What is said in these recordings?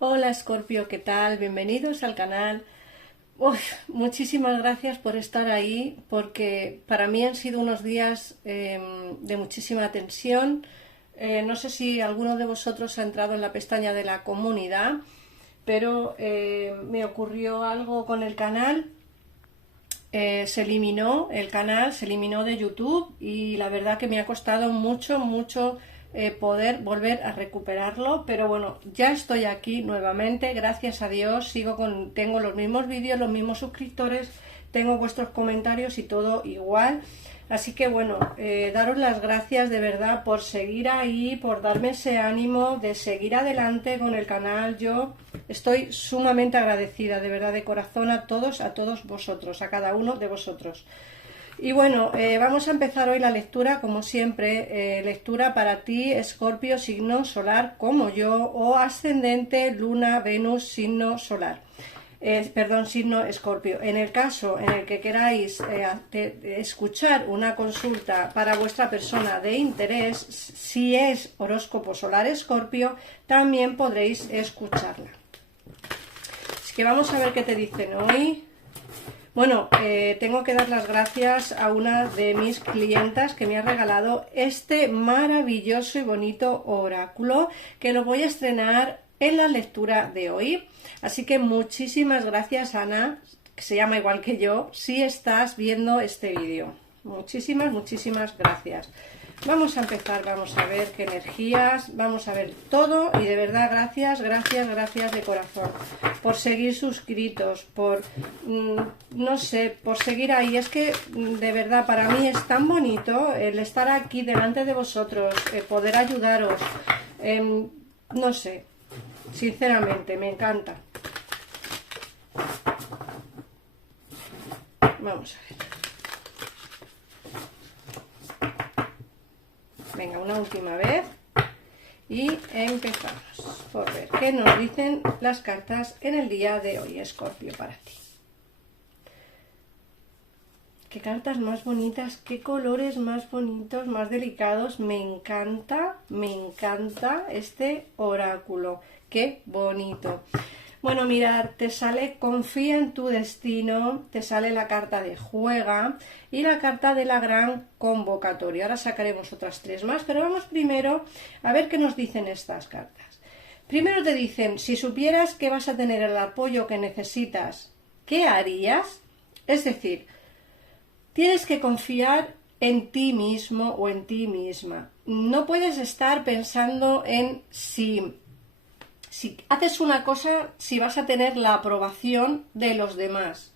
Hola Escorpio, ¿qué tal? Bienvenidos al canal. Uf, muchísimas gracias por estar ahí, porque para mí han sido unos días de muchísima tensión. No sé si alguno de vosotros ha entrado en la pestaña de la comunidad, pero me ocurrió algo con el canal. Se eliminó el canal, se eliminó de YouTube y la verdad que me ha costado mucho poder volver a recuperarlo, pero bueno, ya estoy aquí nuevamente, gracias a Dios, tengo los mismos vídeos, los mismos suscriptores, tengo vuestros comentarios y todo igual. Así que bueno, daros las gracias de verdad por seguir ahí, por darme ese ánimo de seguir adelante con el canal. Yo estoy sumamente agradecida, de verdad, de corazón a todos vosotros, a cada uno de vosotros. Y bueno, vamos a empezar hoy la lectura, como siempre, lectura para ti, Escorpio, signo solar como yo, o ascendente, luna, Venus, signo solar. Signo Escorpio. En el caso en el que queráis escuchar una consulta para vuestra persona de interés, si es horóscopo solar Escorpio, también podréis escucharla. Así que vamos a ver qué te dicen hoy. Bueno, tengo que dar las gracias a una de mis clientas que me ha regalado este maravilloso y bonito oráculo, que lo voy a estrenar en la lectura de hoy. Así que muchísimas gracias, Ana, que se llama igual que yo, si estás viendo este vídeo. Muchísimas gracias. Vamos a empezar, vamos a ver qué energías, vamos a ver todo y de verdad gracias de corazón por seguir suscritos, por, no sé, por seguir ahí. Es que de verdad para mí es tan bonito el estar aquí delante de vosotros, poder ayudaros, no sé, sinceramente me encanta. Vamos a ver. Venga, una última vez y empezamos por ver qué nos dicen las cartas en el día de hoy, Escorpio, para ti. Qué cartas más bonitas, qué colores más bonitos, más delicados. Me encanta este oráculo. Qué bonito. Bueno, mirad, te sale confía en tu destino, te sale la carta de juega y la carta de la gran convocatoria. Ahora sacaremos otras tres más, pero vamos primero a ver qué nos dicen estas cartas. Primero te dicen, si supieras que vas a tener el apoyo que necesitas, ¿qué harías? Es decir, tienes que confiar en ti mismo o en ti misma. No puedes estar pensando en si haces una cosa, si vas a tener la aprobación de los demás.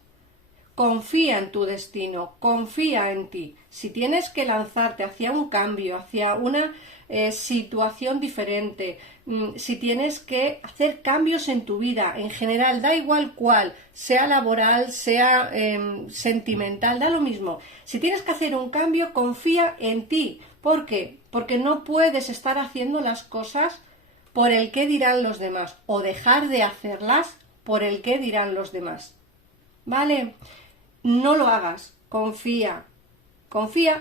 Confía en tu destino, confía en ti. Si tienes que lanzarte hacia un cambio, hacia una situación diferente, si tienes que hacer cambios en tu vida, en general, da igual cuál, sea laboral, sea sentimental, da lo mismo. Si tienes que hacer un cambio, confía en ti. ¿Por qué? Porque no puedes estar haciendo las cosas por el que dirán los demás, o dejar de hacerlas por el que dirán los demás. ¿Vale? No lo hagas, confía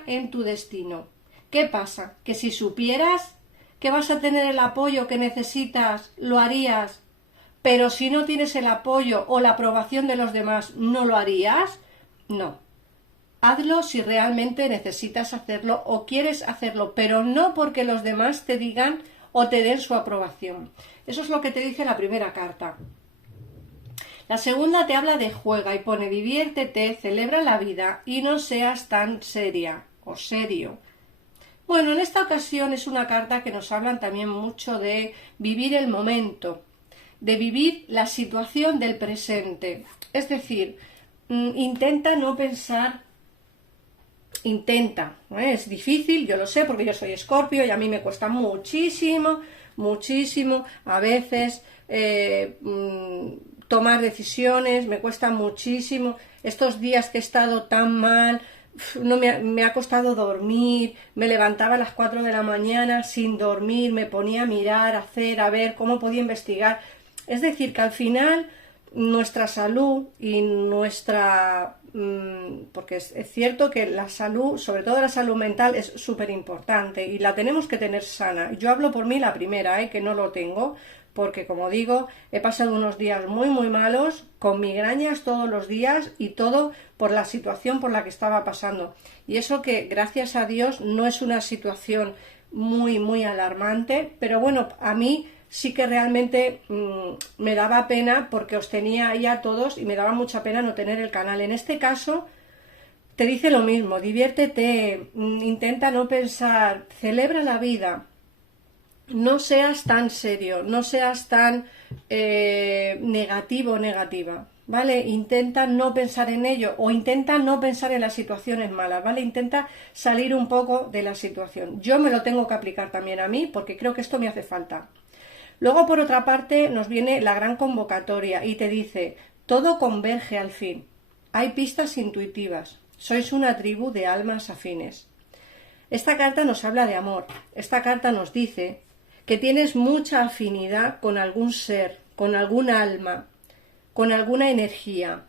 en tu destino. ¿Qué pasa? Que si supieras que vas a tener el apoyo que necesitas, lo harías, pero si no tienes el apoyo o la aprobación de los demás, ¿no lo harías? No. Hazlo si realmente necesitas hacerlo o quieres hacerlo, pero no porque los demás te digan o te den su aprobación. Eso es lo que te dice la primera carta. La segunda te habla de juega y pone diviértete, celebra la vida y no seas tan seria o serio. Bueno, en esta ocasión es una carta que nos hablan también mucho de vivir el momento, de vivir la situación del presente. Es decir, intenta no pensar. Intenta, ¿no? Es difícil, yo lo sé porque yo soy Escorpio y a mí me cuesta muchísimo a veces tomar decisiones, me cuesta muchísimo. Estos días que he estado tan mal, no me ha costado dormir, me levantaba a las 4 de la mañana sin dormir, me ponía a mirar, a ver cómo podía investigar. Es decir, que al final nuestra salud y nuestra... porque es cierto que la salud, sobre todo la salud mental, es súper importante y la tenemos que tener sana. Yo hablo por mí la primera, que no lo tengo, porque como digo, he pasado unos días muy malos, con migrañas todos los días y todo por la situación por la que estaba pasando. Y eso que, gracias a Dios, no es una situación muy alarmante, pero bueno, a mí sí que realmente me daba pena porque os tenía ahí a todos y me daba mucha pena no tener el canal. En este caso te dice lo mismo, diviértete, intenta no pensar, celebra la vida, no seas tan serio, no seas tan negativo o negativa, ¿vale? Intenta no pensar en ello o intenta no pensar en las situaciones malas, ¿vale? Intenta salir un poco de la situación. Yo me lo tengo que aplicar también a mí porque creo que esto me hace falta. Luego, por otra parte, nos viene la gran convocatoria y te dice, todo converge al fin. Hay pistas intuitivas. Sois una tribu de almas afines. Esta carta nos habla de amor. Esta carta nos dice que tienes mucha afinidad con algún ser, con algún alma, con alguna energía.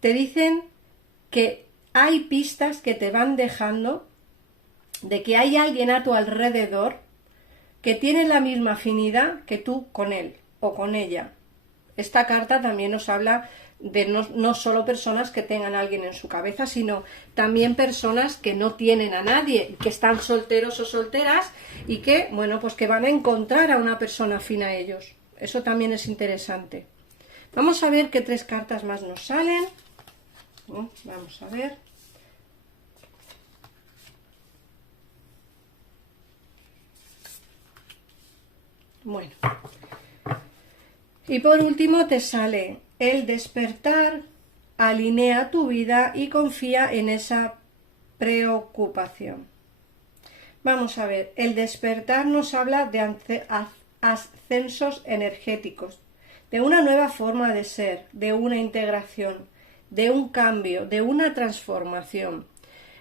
Te dicen que hay pistas que te van dejando de que hay alguien a tu alrededor que tiene la misma afinidad que tú con él o con ella. Esta carta también nos habla de no solo personas que tengan a alguien en su cabeza, sino también personas que no tienen a nadie, que están solteros o solteras y que, bueno, pues que van a encontrar a una persona afín a ellos. Eso también es interesante. Vamos a ver qué 3 cartas más nos salen. Vamos a ver. Bueno, y por último te sale el despertar, alinea tu vida y confía en esa preocupación. Vamos a ver, el despertar nos habla de ascensos energéticos, de una nueva forma de ser, de una integración, de un cambio, de una transformación.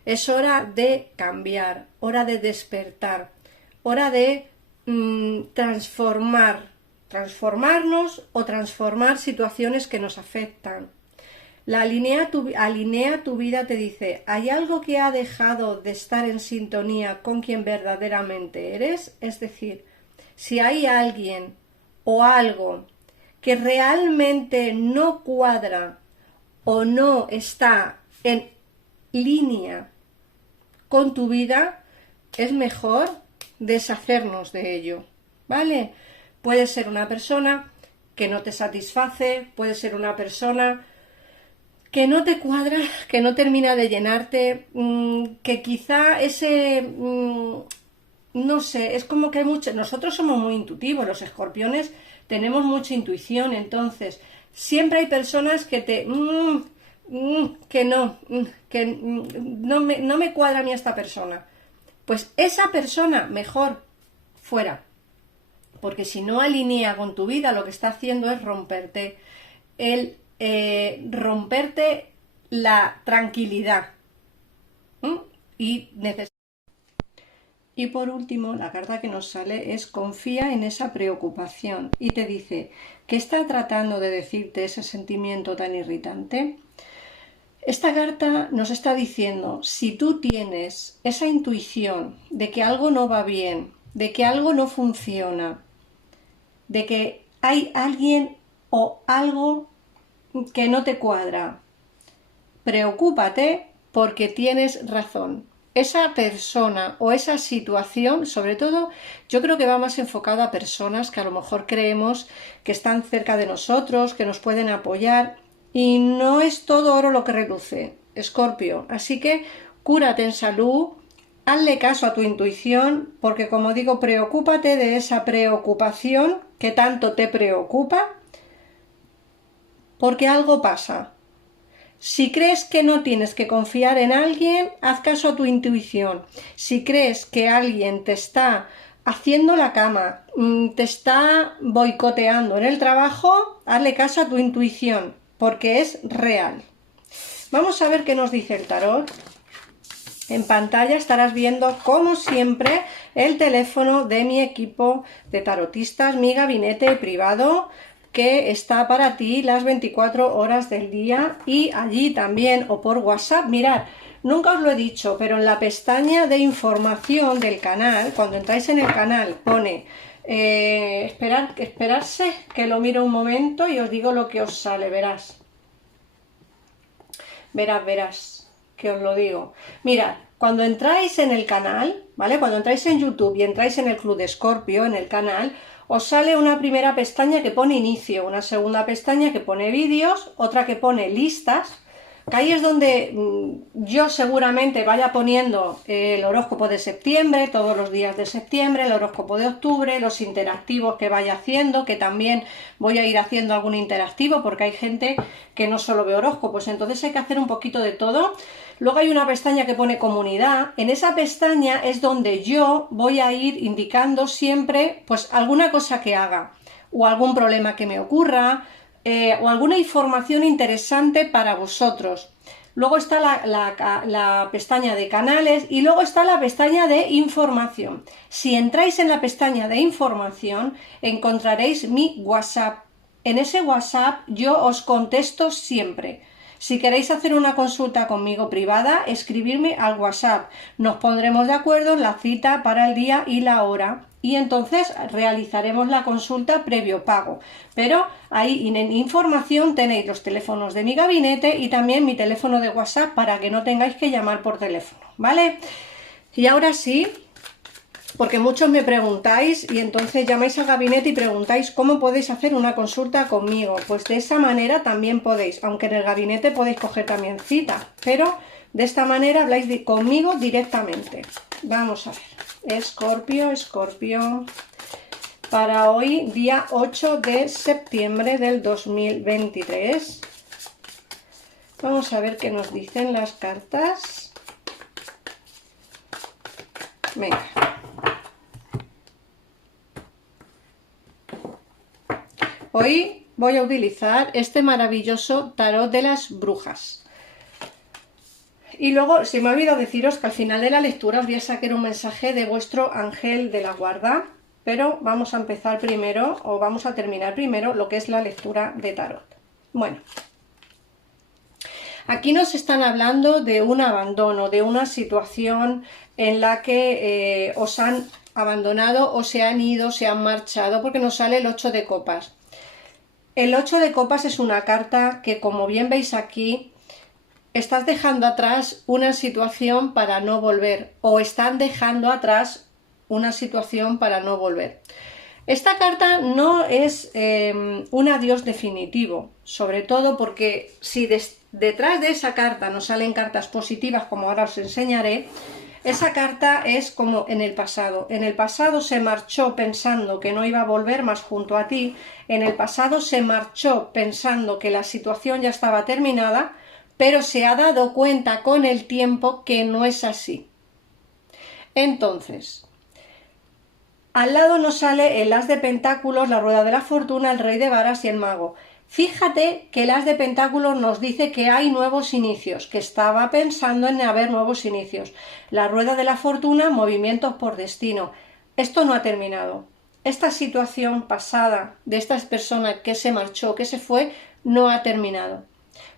Es hora de cambiar, hora de despertar, hora de transformarnos o transformar situaciones que nos afectan. Alinea tu vida te dice, ¿hay algo que ha dejado de estar en sintonía con quien verdaderamente eres? Es decir, si hay alguien o algo que realmente no cuadra o no está en línea con tu vida, es mejor deshacernos de ello, ¿vale? Puede ser una persona que no te satisface, puede ser una persona que no te cuadra, que no termina de llenarte, que quizá no sé, es como que hay mucho, nosotros somos muy intuitivos, los escorpiones tenemos mucha intuición, entonces siempre hay personas que no me cuadra a mí esta persona. Pues esa persona mejor fuera, porque si no alinea con tu vida, lo que está haciendo es romperte la tranquilidad. Y por último, la carta que nos sale es confía en esa preocupación y te dice, ¿qué está tratando de decirte ese sentimiento tan irritante? Esta carta nos está diciendo, si tú tienes esa intuición de que algo no va bien, de que algo no funciona, de que hay alguien o algo que no te cuadra, preocúpate porque tienes razón. Esa persona o esa situación, sobre todo, yo creo que va más enfocado a personas que a lo mejor creemos que están cerca de nosotros, que nos pueden apoyar. Y no es todo oro lo que reluce, Escorpio. Así que cúrate en salud, hazle caso a tu intuición, porque como digo, preocúpate de esa preocupación que tanto te preocupa, porque algo pasa. Si crees que no tienes que confiar en alguien, haz caso a tu intuición. Si crees que alguien te está haciendo la cama, te está boicoteando en el trabajo, hazle caso a tu intuición, porque es real. Vamos a ver qué nos dice el tarot. En pantalla estarás viendo, como siempre, el teléfono de mi equipo de tarotistas, mi gabinete privado, que está para ti las 24 horas del día, y allí también, o por WhatsApp, mirad, nunca os lo he dicho, pero en la pestaña de información del canal, cuando entráis en el canal, pone esperarse, que lo miro un momento y os digo lo que os sale, verás, que os lo digo. Mirad, cuando entráis en el canal, ¿vale? Cuando entráis en YouTube y entráis en el Club de Escorpio, en el canal, os sale una primera pestaña que pone inicio, una segunda pestaña que pone vídeos, otra que pone listas, que ahí es donde yo seguramente vaya poniendo el horóscopo de septiembre, todos los días de septiembre, el horóscopo de octubre, los interactivos que vaya haciendo, que también voy a ir haciendo algún interactivo porque hay gente que no solo ve horóscopos, entonces hay que hacer un poquito de todo. Luego hay una pestaña que pone comunidad. En esa pestaña es donde yo voy a ir indicando siempre pues alguna cosa que haga o algún problema que me ocurra, o alguna información interesante para vosotros. Luego está la pestaña de canales y luego está la pestaña de información. Si entráis en la pestaña de información encontraréis mi WhatsApp. En ese WhatsApp yo os contesto siempre. Si queréis hacer una consulta conmigo privada, escribirme al WhatsApp. Nos pondremos de acuerdo en la cita para el día y la hora y entonces realizaremos la consulta previo pago. Pero ahí en información tenéis los teléfonos de mi gabinete y también mi teléfono de WhatsApp para que no tengáis que llamar por teléfono, ¿vale? Y ahora sí, porque muchos me preguntáis y entonces llamáis al gabinete y preguntáis cómo podéis hacer una consulta conmigo. Pues de esa manera también podéis, aunque en el gabinete podéis coger también cita, pero de esta manera habláis conmigo directamente. Vamos a ver, Escorpio, para hoy, día 8 de septiembre del 2023. Vamos a ver qué nos dicen las cartas. Venga. Hoy voy a utilizar este maravilloso tarot de las brujas. Y luego, se me ha olvidado deciros que al final de la lectura os voy a sacar un mensaje de vuestro ángel de la guarda, pero vamos a empezar primero, o vamos a terminar primero, lo que es la lectura de tarot. Bueno, aquí nos están hablando de un abandono, de una situación en la que os han abandonado o se han ido, se han marchado, porque nos sale el 8 de copas. El 8 de copas es una carta que, como bien veis aquí, estás dejando atrás una situación para no volver, o están dejando atrás una situación para no volver. Esta carta no es un adiós definitivo, sobre todo porque si detrás de esa carta nos salen cartas positivas, como ahora os enseñaré, esa carta es como en el pasado. En el pasado se marchó pensando que no iba a volver más junto a ti, en el pasado se marchó pensando que la situación ya estaba terminada, pero se ha dado cuenta con el tiempo que no es así. Entonces, al lado nos sale el as de pentáculos, la rueda de la fortuna, el rey de varas y el mago. Fíjate que el as de pentáculos nos dice que hay nuevos inicios, que estaba pensando en haber nuevos inicios. La rueda de la fortuna, movimientos por destino. Esto no ha terminado. Esta situación pasada de esta persona que se marchó, que se fue, no ha terminado.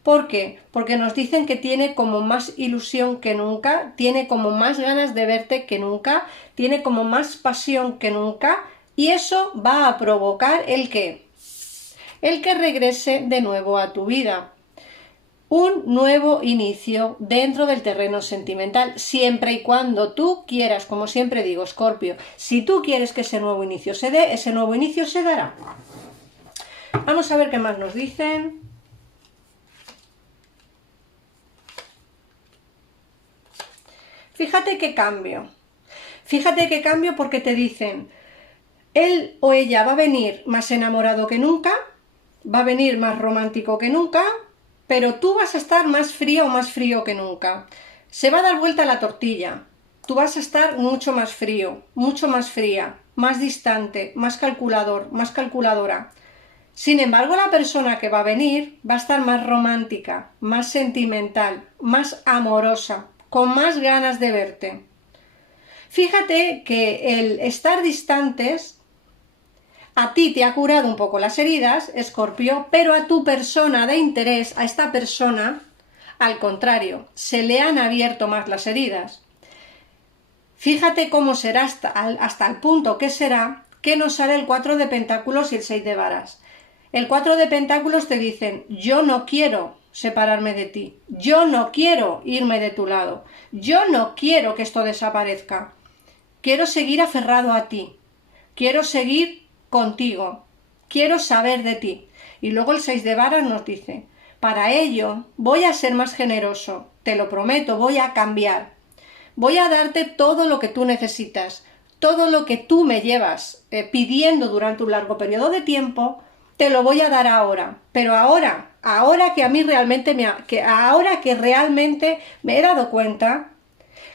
¿Por qué? Porque nos dicen que tiene como más ilusión que nunca, tiene como más ganas de verte que nunca, tiene como más pasión que nunca, y eso va a provocar el que regrese de nuevo a tu vida. Un nuevo inicio dentro del terreno sentimental, siempre y cuando tú quieras, como siempre digo, Escorpio, si tú quieres que ese nuevo inicio se dé, ese nuevo inicio se dará. Vamos a ver qué más nos dicen. Fíjate qué cambio porque te dicen, él o ella va a venir más enamorado que nunca, va a venir más romántico que nunca, pero tú vas a estar más fría o más frío que nunca. Se va a dar vuelta la tortilla, tú vas a estar mucho más frío, mucho más fría, más distante, más calculador, más calculadora. Sin embargo, la persona que va a venir va a estar más romántica, más sentimental, más amorosa, con más ganas de verte. Fíjate que el estar distantes A ti te ha curado un poco las heridas, Escorpio, pero a tu persona de interés, a esta persona, al contrario, se le han abierto más las heridas. Fíjate cómo será hasta el punto que será que nos sale el 4 de pentáculos y el 6 de varas. El 4 de pentáculos te dicen, yo no quiero separarme de ti, yo no quiero irme de tu lado, yo no quiero que esto desaparezca, quiero seguir aferrado a ti, quiero seguir contigo, quiero saber de ti. Y luego el 6 de varas nos dice, para ello voy a ser más generoso, te lo prometo, voy a cambiar, voy a darte todo lo que tú necesitas, todo lo que tú me llevas pidiendo durante un largo periodo de tiempo, te lo voy a dar ahora, pero ahora que a mí realmente ahora que realmente me he dado cuenta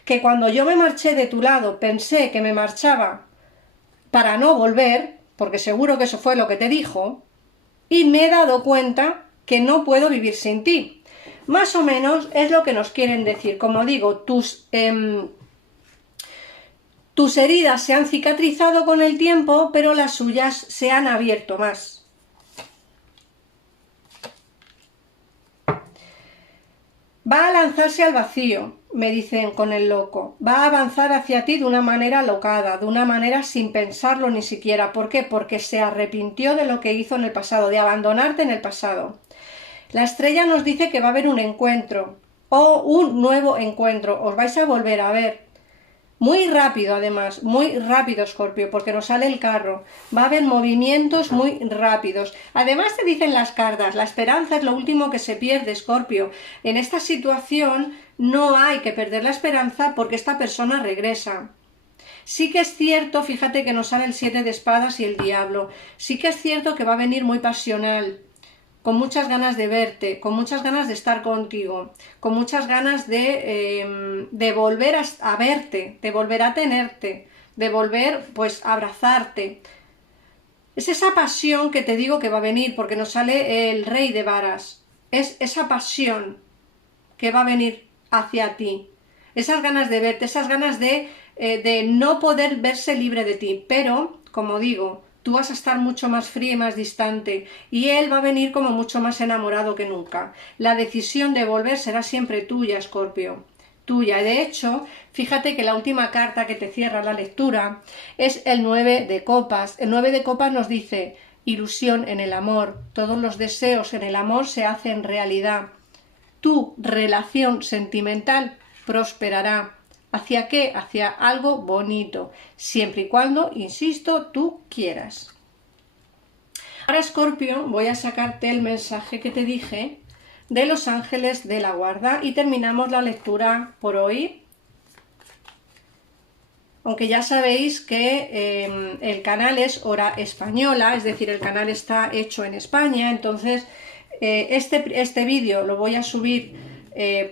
que cuando yo me marché de tu lado pensé que me marchaba para no volver, porque seguro que eso fue lo que te dijo, y me he dado cuenta que no puedo vivir sin ti. Más o menos es lo que nos quieren decir. Como digo, tus heridas se han cicatrizado con el tiempo, pero las suyas se han abierto más. Va a lanzarse al vacío, me dicen con el loco. Va a avanzar hacia ti de una manera alocada, de una manera sin pensarlo ni siquiera. ¿Por qué? Porque se arrepintió de lo que hizo en el pasado, de abandonarte en el pasado. La estrella nos dice que va a haber un encuentro o un nuevo encuentro. Os vais a volver a ver. Muy rápido, además, muy rápido, Escorpio, porque nos sale el carro. Va a haber movimientos muy rápidos. Además te dicen las cartas, la esperanza es lo último que se pierde, Escorpio. En esta situación no hay que perder la esperanza porque esta persona regresa. Sí que es cierto, fíjate que nos sale el 7 de espadas y el diablo. Sí que es cierto que va a venir muy pasional, con muchas ganas de verte, con muchas ganas de estar contigo, con muchas ganas de volver a verte, de volver a tenerte, de volver pues a abrazarte. Es esa pasión que te digo que va a venir, porque nos sale el rey de varas. Es esa pasión que va a venir hacia ti. Esas ganas de verte, esas ganas de no poder verse libre de ti. Pero, como digo, tú vas a estar mucho más fría y más distante y él va a venir como mucho más enamorado que nunca. La decisión de volver será siempre tuya, Escorpio, tuya. De hecho, fíjate que la última carta que te cierra la lectura es el 9 de copas. El 9 de copas nos dice ilusión en el amor. Todos los deseos en el amor se hacen realidad. Tu relación sentimental prosperará. ¿Hacia qué? Hacia algo bonito, siempre y cuando, insisto, tú quieras. Ahora, Escorpio, voy a sacarte el mensaje que te dije de los ángeles de la guarda y terminamos la lectura por hoy. Aunque ya sabéis que el canal es hora española, es decir, el canal está hecho en España, entonces este vídeo lo voy a subir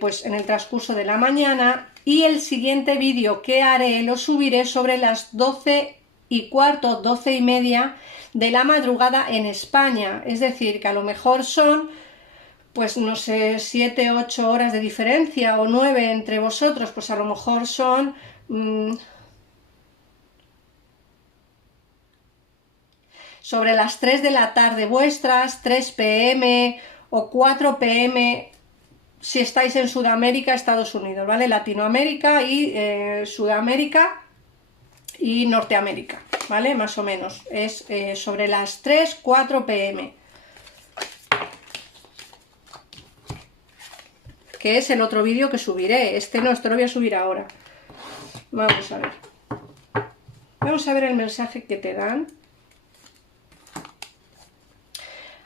pues en el transcurso de la mañana. Y el siguiente vídeo que haré lo subiré sobre las 12:15, 12:30 de la madrugada en España. Es decir, que a lo mejor son, pues no sé, 7, 8 horas de diferencia o 9 entre vosotros. Pues a lo mejor son sobre las 3 de la tarde vuestras, 3 p.m. o 4 p.m. si estáis en Sudamérica, Estados Unidos, ¿vale? Latinoamérica y Sudamérica y Norteamérica, ¿vale? Más o menos. Es sobre las 3, 4 p.m. Que es el otro vídeo que subiré. Este no, esto lo voy a subir ahora. Vamos a ver. Vamos a ver el mensaje que te dan.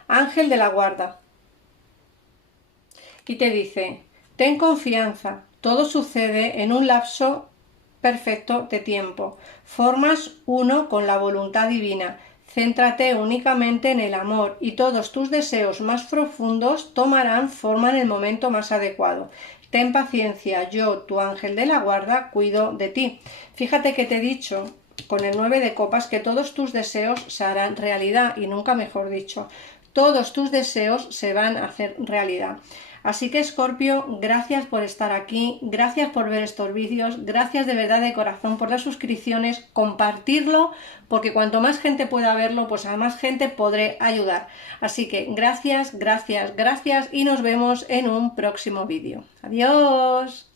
Ángel de la guarda. Y te dice, ten confianza, todo sucede en un lapso perfecto de tiempo. Formas uno con la voluntad divina. Céntrate únicamente en el amor y todos tus deseos más profundos tomarán forma en el momento más adecuado. Ten paciencia, yo, tu ángel de la guarda, cuido de ti. Fíjate que te he dicho con el 9 de copas que todos tus deseos se harán realidad y nunca mejor dicho. Todos tus deseos se van a hacer realidad. Así que Escorpio, gracias por estar aquí, gracias por ver estos vídeos, gracias de verdad de corazón por las suscripciones, compartirlo, porque cuanto más gente pueda verlo, pues a más gente podré ayudar. Así que gracias, gracias, gracias y nos vemos en un próximo vídeo. ¡Adiós!